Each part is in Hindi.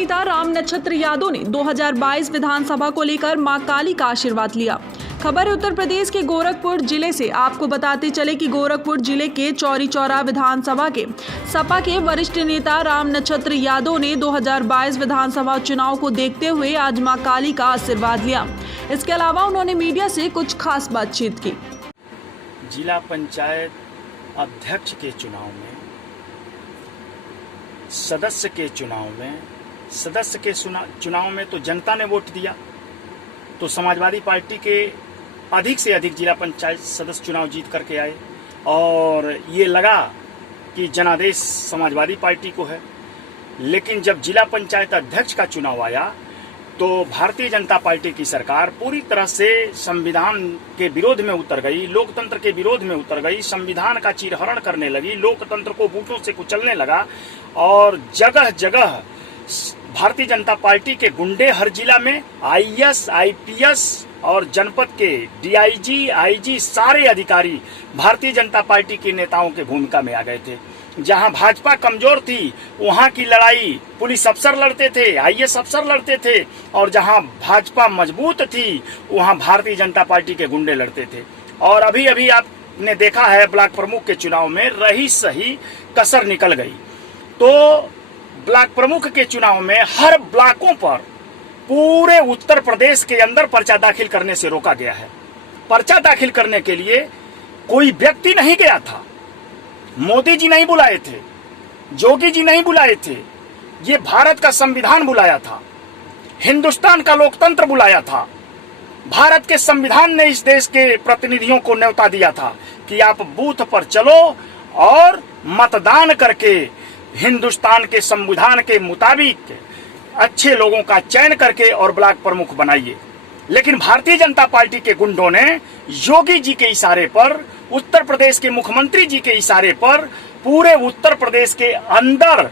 नेता राम नक्षत्र यादव ने 2022 विधानसभा को लेकर मां काली का आशीर्वाद लिया। खबर है उत्तर प्रदेश के गोरखपुर जिले से। आपको बताते चले कि गोरखपुर जिले के चौरी चौरा विधानसभा के सपा के वरिष्ठ नेता राम नक्षत्र यादव ने 2022 विधानसभा चुनाव को देखते हुए आज मां काली का आशीर्वाद लिया। इसके अलावा उन्होंने मीडिया से कुछ खास बातचीत की। जिला पंचायत अध्यक्ष के चुनाव में, सदस्य के चुनाव में तो जनता ने वोट दिया, तो समाजवादी पार्टी के अधिक से अधिक जिला पंचायत सदस्य चुनाव जीत करके आए और ये लगा कि जनादेश समाजवादी पार्टी को है। लेकिन जब जिला पंचायत अध्यक्ष का चुनाव आया तो भारतीय जनता पार्टी की सरकार पूरी तरह से संविधान के विरोध में उतर गई, लोकतंत्र के विरोध में उतर गई, संविधान का चीरहरण करने लगी, लोकतंत्र को बूटों से कुचलने लगा और जगह जगह भारतीय जनता पार्टी के गुंडे हर जिला में आईएएस, आईपीएस और जनपद के डीआईजी, आईजी सारे अधिकारी भारतीय जनता पार्टी के नेताओं के भूमिका में आ गए थे। जहां भाजपा कमजोर थी वहां की लड़ाई पुलिस अफसर लड़ते थे, आईएएस अफसर लड़ते थे, और जहां भाजपा मजबूत थी वहां भारतीय जनता पार्टी के गुंडे लड़ते थे। और अभी अभी आपने देखा है ब्लॉक प्रमुख के चुनाव में रही सही कसर निकल गई। तो ब्लॉक प्रमुख के चुनाव में हर ब्लॉकों पर पूरे उत्तर प्रदेश के अंदर पर्चा दाखिल करने से रोका गया है। पर्चा दाखिल करने के लिए कोई व्यक्ति नहीं गया था, मोदी जी नहीं बुलाए थे, जोगी जी नहीं बुलाए थे, ये भारत का संविधान बुलाया था, हिंदुस्तान का लोकतंत्र बुलाया था। भारत के संविधान ने इस देश के प्रतिनिधियों को न्योता दिया था कि आप बूथ पर चलो और मतदान करके हिंदुस्तान के संविधान के मुताबिक अच्छे लोगों का चयन करके और ब्लॉक प्रमुख बनाइए। लेकिन भारतीय जनता पार्टी के गुंडों ने योगी जी के इशारे पर, उत्तर प्रदेश के मुख्यमंत्री जी के इशारे पर पूरे उत्तर प्रदेश के अंदर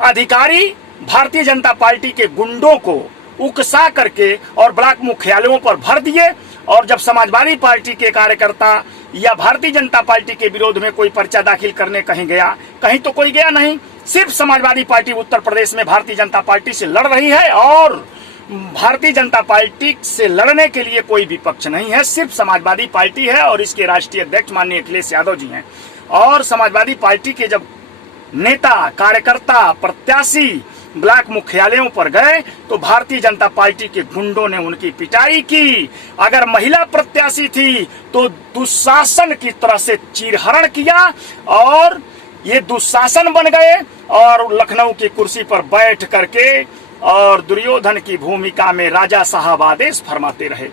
अधिकारी भारतीय जनता पार्टी के गुंडों को उकसा करके और ब्लॉक मुख्यालयों पर भर दिए। और जब समाजवादी पार्टी के कार्यकर्ता या भारतीय जनता पार्टी के विरोध में कोई पर्चा दाखिल करने कहीं गया, कहीं तो कोई गया नहीं। सिर्फ समाजवादी पार्टी उत्तर प्रदेश में भारतीय जनता पार्टी से लड़ रही है और भारतीय जनता पार्टी से लड़ने के लिए कोई विपक्ष नहीं है, सिर्फ समाजवादी पार्टी है और इसके राष्ट्रीय अध्यक्ष माननीय अखिलेश यादव जी हैं। और समाजवादी पार्टी के जब नेता, कार्यकर्ता, प्रत्याशी ब्लॉक मुख्यालयों पर गए तो भारतीय जनता पार्टी के गुंडों ने उनकी पिटाई की। अगर महिला प्रत्याशी थी तो दुशासन की तरह से चीरहरण किया और ये दुशासन बन गए और लखनऊ की कुर्सी पर बैठ करके और दुर्योधन की भूमिका में राजा साहब आदेश फरमाते रहे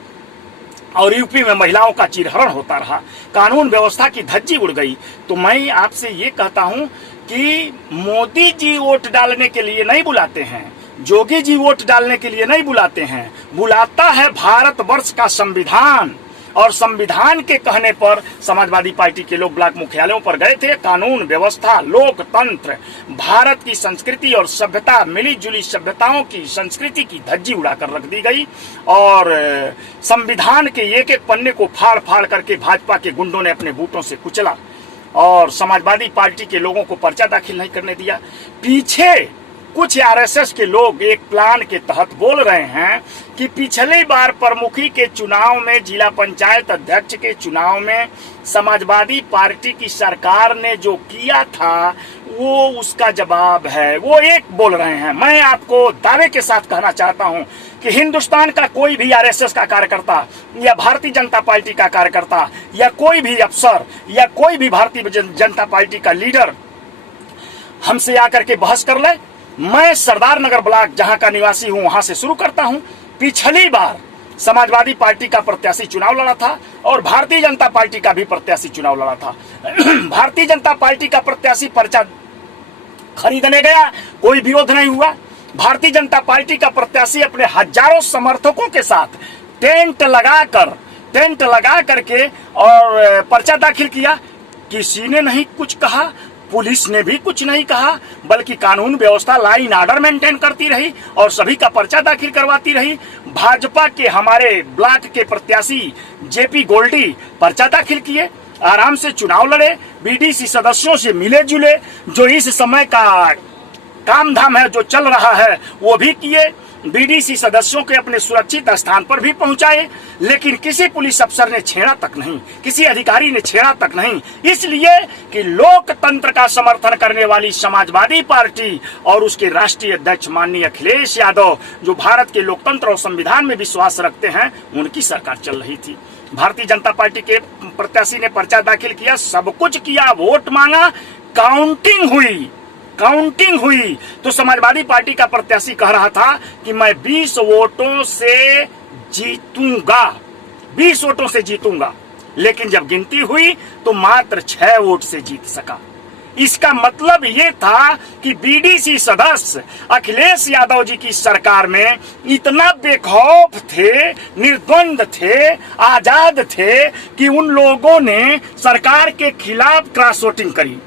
और यूपी में महिलाओं का चीरहरण होता रहा, कानून व्यवस्था की धज्जी उड़ गई। तो मैं आपसे ये कहता हूं कि मोदी जी वोट डालने के लिए नहीं बुलाते हैं, जोगी जी वोट डालने के लिए नहीं बुलाते हैं, बुलाता है भारतवर्ष का संविधान। और संविधान के कहने पर समाजवादी पार्टी के लोग ब्लॉक मुख्यालयों पर गए थे। कानून व्यवस्था, लोकतंत्र, भारत की संस्कृति और सभ्यता, मिली जुली सभ्यताओं की संस्कृति की धज्जी उड़ाकर रख दी गई और संविधान के एक एक पन्ने को फाड़ फाड़ करके भाजपा के गुंडों ने अपने बूटों से कुचला और समाजवादी पार्टी के लोगों को पर्चा दाखिल नहीं करने दिया। पीछे कुछ आरएसएस के लोग एक प्लान के तहत बोल रहे हैं कि पिछली बार प्रमुखी के चुनाव में, जिला पंचायत अध्यक्ष के चुनाव में समाजवादी पार्टी की सरकार ने जो किया था वो उसका जवाब है, वो एक बोल रहे हैं। मैं आपको दावे के साथ कहना चाहता हूं कि हिंदुस्तान का कोई भी आरएसएस का कार्यकर्ता या भारतीय जनता पार्टी का कार्यकर्ता या कोई भी अफसर या कोई भी भारतीय जनता पार्टी का लीडर हमसे आकर के बहस कर ले। मैं सरदार नगर ब्लॉक जहां का निवासी हूं वहां से शुरू करता हूं। पिछली बार समाजवादी पार्टी का प्रत्याशी चुनाव लड़ा था और भारतीय जनता पार्टी का भी प्रत्याशी चुनाव लड़ा था। भारतीय जनता पार्टी का प्रत्याशी पर्चा खरीदने गया, कोई विरोध नहीं हुआ। भारतीय जनता पार्टी का प्रत्याशी अपने हजारों समर्थकों के साथ टेंट लगा करके और पर्चा दाखिल किया। किसी ने नहीं कुछ कहा, पुलिस ने भी कुछ नहीं कहा, बल्कि कानून व्यवस्था, लाइन आर्डर मेंटेन करती रही और सभी का पर्चा दाखिल करवाती रही। भाजपा के हमारे ब्लॉक के प्रत्याशी जेपी गोल्डी पर्चा दाखिल किए, आराम से चुनाव लड़े, बीडीसी सदस्यों से मिले जुले, जो इस समय का काम धाम है जो चल रहा है वो भी किए, बीडीसी सदस्यों के अपने सुरक्षित स्थान पर भी पहुंचाए, लेकिन किसी पुलिस अफसर ने छेड़ा तक नहीं, किसी अधिकारी ने छेड़ा तक नहीं, इसलिए कि लोकतंत्र का समर्थन करने वाली समाजवादी पार्टी और उसके राष्ट्रीय अध्यक्ष माननीय अखिलेश यादव, जो भारत के लोकतंत्र और संविधान में विश्वास रखते हैं, उनकी सरकार चल रही थी। भारतीय जनता पार्टी के प्रत्याशी ने पर्चा दाखिल किया, सब कुछ किया, वोट मांगा, काउंटिंग हुई तो समाजवादी पार्टी का प्रत्याशी कह रहा था कि मैं 20 वोटों से जीतूंगा, 20 वोटों से जीतूंगा, लेकिन जब गिनती हुई तो मात्र 6 वोट से जीत सका। इसका मतलब ये था कि बीडीसी सदस्य अखिलेश यादव जी की सरकार में इतना बेखौफ थे, निर्द्वंद थे, आजाद थे कि उन लोगों ने सरकार के खिलाफ क्रॉस वोटिंग करी,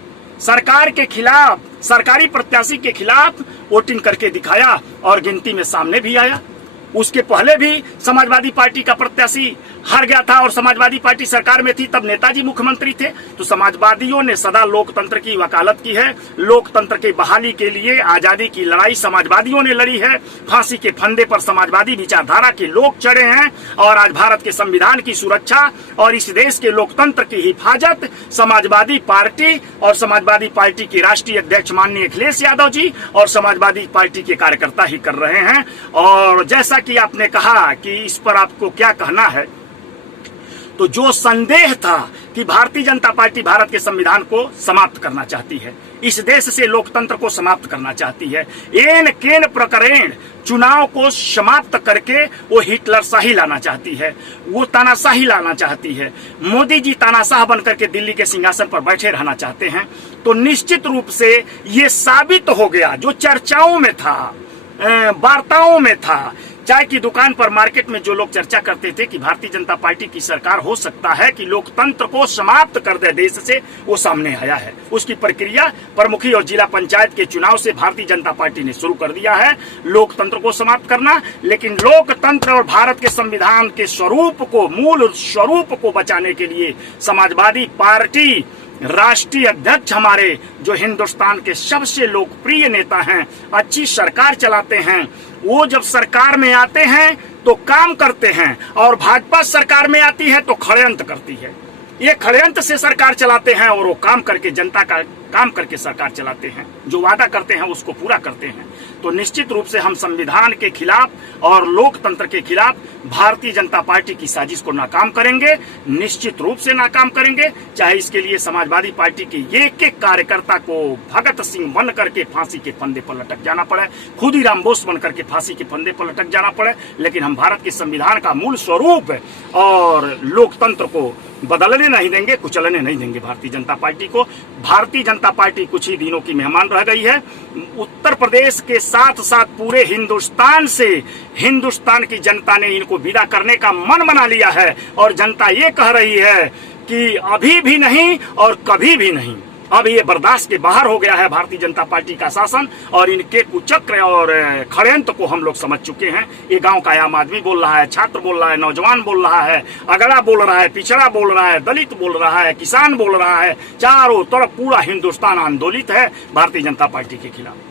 सरकार के खिलाफ, सरकारी प्रत्याशी के खिलाफ वोटिंग करके दिखाया और गिनती में सामने भी आया। उसके पहले भी समाजवादी पार्टी का प्रत्याशी हार गया था और समाजवादी पार्टी सरकार में थी, तब नेताजी मुख्यमंत्री थे। तो समाजवादियों ने सदा लोकतंत्र की वकालत की है, लोकतंत्र के बहाली के लिए आजादी की लड़ाई समाजवादियों ने लड़ी है। फांसी के फंदे पर समाजवादी विचारधारा के लोग चढ़े हैं और आज भारत के संविधान की सुरक्षा और इस देश के लोकतंत्र की हिफाजत समाजवादी पार्टी और समाजवादी पार्टी के राष्ट्रीय अध्यक्ष माननीय अखिलेश यादव जी और समाजवादी पार्टी के कार्यकर्ता ही कर रहे हैं। और जैसा कि आपने कहा कि इस पर आपको क्या कहना है, तो जो संदेह था कि भारतीय जनता पार्टी भारत के संविधान को समाप्त करना चाहती है, इस देश से लोकतंत्र को समाप्त करना चाहती है, एन केन प्रकरण चुनाव को समाप्त करके वो हिटलरशाही लाना चाहती है, वो तानाशाही लाना चाहती है, मोदी जी तानाशाह बनकर के दिल्ली के सिंहासन पर बैठे रहना चाहते हैं, तो निश्चित रूप से ये साबित हो गया, जो चर्चाओं में था, वार्ताओं में था, चाय की दुकान पर मार्केट में जो लोग चर्चा करते थे कि भारतीय जनता पार्टी की सरकार हो सकता है कि लोकतंत्र को समाप्त कर दे देश से, वो सामने आया है। उसकी प्रक्रिया प्रमुखी और जिला पंचायत के चुनाव से भारतीय जनता पार्टी ने शुरू कर दिया है, लोकतंत्र को समाप्त करना। लेकिन लोकतंत्र और भारत के संविधान के स्वरूप को, मूल स्वरूप को बचाने के लिए समाजवादी पार्टी राष्ट्रीय अध्यक्ष हमारे, जो हिंदुस्तान के सबसे लोकप्रिय नेता हैं, अच्छी सरकार चलाते हैं, वो जब सरकार में आते हैं तो काम करते हैं और भाजपा सरकार में आती है तो षड्यंत्र करती है। ये षड्यंत्र से सरकार चलाते हैं और वो काम करके, जनता का काम करके सरकार चलाते हैं, जो वादा करते हैं उसको पूरा करते हैं। तो निश्चित रूप से हम संविधान के खिलाफ और लोकतंत्र के खिलाफ भारतीय जनता पार्टी की साजिश को नाकाम करेंगे, निश्चित रूप से नाकाम करेंगे, चाहे इसके लिए समाजवादी पार्टी के एक एक कार्यकर्ता को भगत सिंह बन करके फांसी के फंदे पर लटक जाना पड़े, खुदीराम बोस बन करके फांसी के फंदे पर लटक जाना पड़े, लेकिन हम भारत के संविधान का मूल स्वरूप और लोकतंत्र को बदलने नहीं देंगे, कुचलने नहीं देंगे भारतीय जनता पार्टी को। भारतीय जनता पार्टी कुछ ही दिनों की मेहमान रह गई है। उत्तर प्रदेश के साथ साथ पूरे हिंदुस्तान से, हिंदुस्तान की जनता ने इनको विदा करने का मन बना लिया है और जनता ये कह रही है कि अभी भी नहीं और कभी भी नहीं। अब ये बर्दाश्त के बाहर हो गया है भारतीय जनता पार्टी का शासन और इनके कुचक्र और षड्यंत्र को हम लोग समझ चुके हैं। ये गांव का आम आदमी बोल रहा है, छात्र बोल रहा है, नौजवान बोल रहा है, अगड़ा बोल रहा है, पिछड़ा बोल रहा है, दलित बोल रहा है, किसान बोल रहा है, चारों तरफ पूरा हिंदुस्तान आंदोलित है भारतीय जनता पार्टी के खिलाफ।